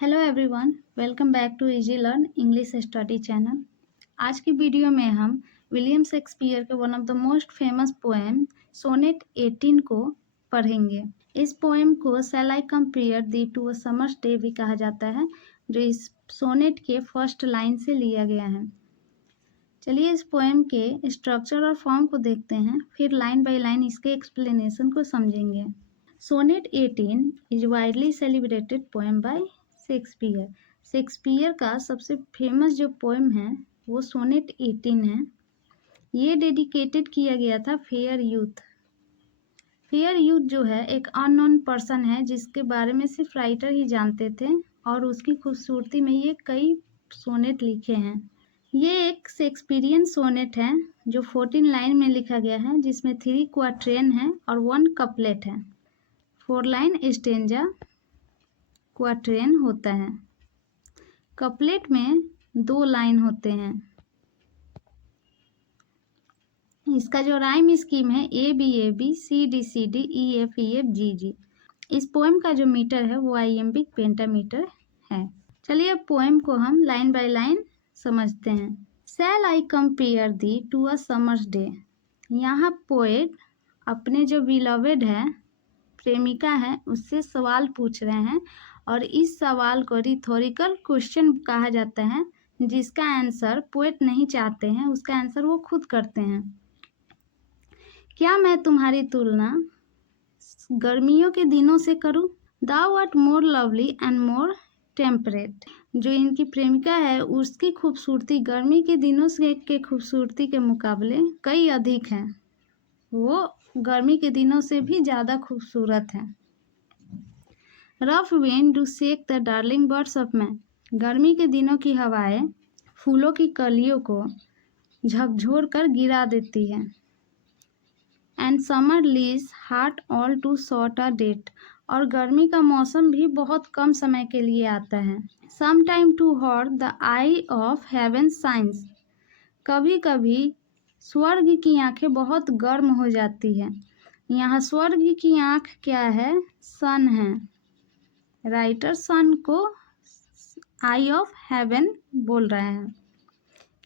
Hello everyone, welcome back to easy learn English study channel. आज की video में हम विलियम शेक्सपियर के one of the most famous poem sonnet 18 को पढ़ेंगे। इस पोएम को shall I compare thee to a summer's day भी कहा जाता है, जो इस सोनेट के फर्स्ट लाइन से लिया गया है। चलिए इस पोएम के स्ट्रक्चर और फॉर्म को देखते हैं, फिर लाइन बाय लाइन इसके एक्सप्लेनेशन को समझेंगे। Sonnet 18 is widely celebrated poem by Shakespeare. Shakespeare का सबसे फेमस जो पोएम है वो सोनेट 18 है। ये डेडिकेटेड किया गया था फेयर यूथ। फेयर यूथ जो है एक अननोन पर्सन है जिसके बारे में सिर्फ राइटर ही जानते थे और उसकी खूबसूरती में ये कई सोनेट लिखे हैं। ये एक शेक्सपियरियन सोनेट है जो 14 लाइन में लिखा गया है, जिसमें 3 क्वाट्रेन है और 1 कपलेट है। 4 लाइन स्टेंजा क्वाट्रेन होता है। कपलेट में 2 लाइन होते हैं। इसका जो राइम स्कीम है ABAB CDCD EFEFGG। इस पोएम का जो मीटर है वो आइएम्बिक पेंटामीटर है। चलिए अब पोएम को हम लाइन बाय लाइन समझते हैं। Shall I compare thee to a summer's day. यहाँ पोएट अपने जो बिलवेड है, प्रेमिका है, उससे सवाल पूछ रहे हैं और इस सवाल को रिथोरिकल क्वेश्चन कहा जाता है, जिसका आंसर पोएट नहीं चाहते हैं, उसका आंसर वो खुद करते हैं। क्या मैं तुम्हारी तुलना गर्मियों के दिनों से करूं? Thou art more lovely and more temperate। जो इनकी प्रेमिका है उसकी खूबसूरती गर्मी के दिनों से के खूबसूरती के मुकाबले कई अधिक है। वो गर्मी के दिनों से भी ज़्यादा खूबसूरत है। Rough wind do shake the darling birds of man. गर्मी के दिनों की हवाएं फूलों की कलियों को झकझोर कर गिरा देती है। And summer lease hath all too short a date. और गर्मी का मौसम भी बहुत कम समय के लिए आता है। Some time too hot the eye of heaven shines. कभी कभी स्वर्ग की आंखें बहुत गर्म हो जाती है। यहाँ स्वर्ग की आंख क्या है? सन है। राइटर सन को आई ऑफ हेवन बोल रहे हैं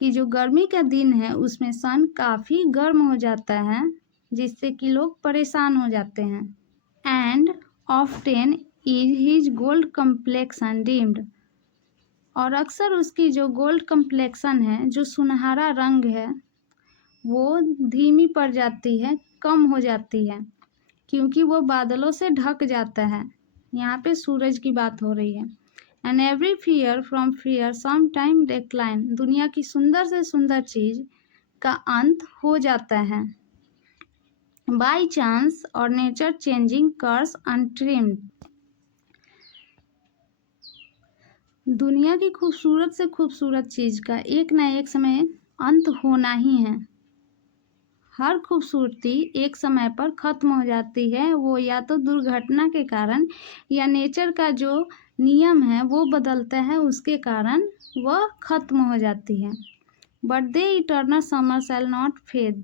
कि जो गर्मी का दिन है उसमें सन काफ़ी गर्म हो जाता है, जिससे कि लोग परेशान हो जाते हैं। And often is his gold complexion deemed. और अक्सर उसकी जो गोल्ड कम्प्लेक्सन है, जो सुनहरा रंग है, वो धीमी पड़ जाती है, कम हो जाती है, क्योंकि वो बादलों से ढक जाता है। यहाँ पे सूरज की बात हो रही है। And every fair from fair some time decline. दुनिया की सुंदर से सुंदर चीज का अंत हो जाता है। बाई चांस और नेचर चेंजिंग कर्स अनट्रिम्ड। दुनिया की खूबसूरत से खूबसूरत चीज का एक ना एक समय अंत होना ही है। हर खूबसूरती एक समय पर खत्म हो जाती है, वो या तो दुर्घटना के कारण या नेचर का जो नियम है वो बदलता है, उसके कारण वह खत्म हो जाती है। But thy eternal summer shall not fade.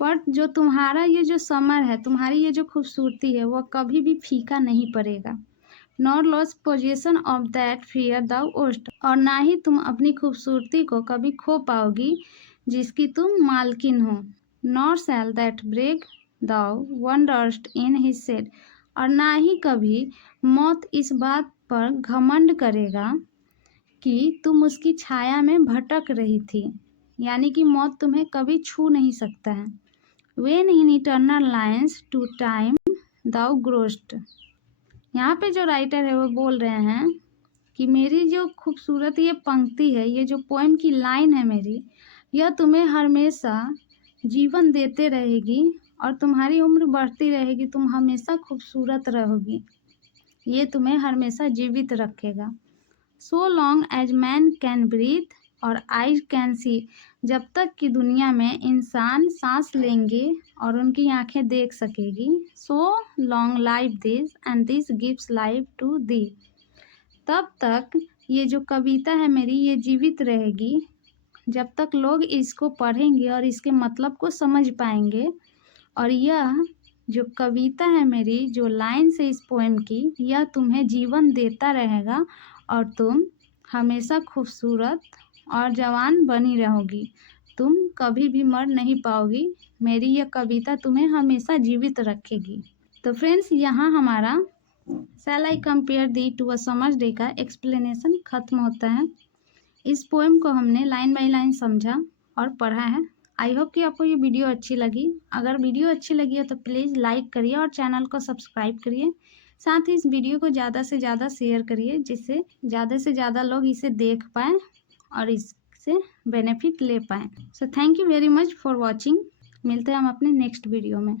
पर जो तुम्हारा ये जो समर है, तुम्हारी ये जो खूबसूरती है, वह कभी भी फीका नहीं पड़ेगा। Nor lose possession of that fair thou owest. और ना ही तुम अपनी खूबसूरती को कभी खो पाओगी जिसकी तुम मालकिन हो। Nor shall death brag thou wanderest in his shade. और ना ही कभी मौत इस बात पर घमंड करेगा कि तुम उसकी छाया में भटक रही थी, यानी कि मौत तुम्हें कभी छू नहीं सकता है। When in eternal lines to time thou growest। यहाँ पे जो राइटर है वो बोल रहे हैं कि मेरी जो खूबसूरत ये पंक्ति है, ये जो पोएम की लाइन है मेरी, यह तुम्हें हमेशा जीवन देते रहेगी और तुम्हारी उम्र बढ़ती रहेगी, तुम हमेशा खूबसूरत रहोगी, ये तुम्हें हमेशा जीवित रखेगा। So long as man can breathe और आई कैन सी। जब तक कि दुनिया में इंसान सांस लेंगे और उनकी आंखें देख सकेगी। So long life this and this gives life to thee. तब तक ये जो कविता है मेरी, ये जीवित रहेगी जब तक लोग इसको पढ़ेंगे और इसके मतलब को समझ पाएंगे, और यह जो कविता है मेरी, जो लाइन्स है इस पोएम की, यह तुम्हें जीवन देता रहेगा और तुम हमेशा खूबसूरत और जवान बनी रहोगी। तुम कभी भी मर नहीं पाओगी। मेरी यह कविता तुम्हें हमेशा जीवित रखेगी। तो फ्रेंड्स, यहाँ हमारा shall I compare thee to a summer's day का एक्सप्लेनेशन खत्म होता है। इस पोएम को हमने लाइन बाय लाइन समझा और पढ़ा है। आई होप कि आपको ये वीडियो अच्छी लगी। अगर वीडियो अच्छी लगी हो तो प्लीज़ लाइक करिए और चैनल को सब्सक्राइब करिए। साथ ही इस वीडियो को ज़्यादा से ज़्यादा शेयर करिए, जिससे ज़्यादा से ज़्यादा लोग इसे देख पाएँ और इससे बेनिफिट ले पाएँ। So thank you very much for watching. मिलते हैं हम अपने नेक्स्ट वीडियो में।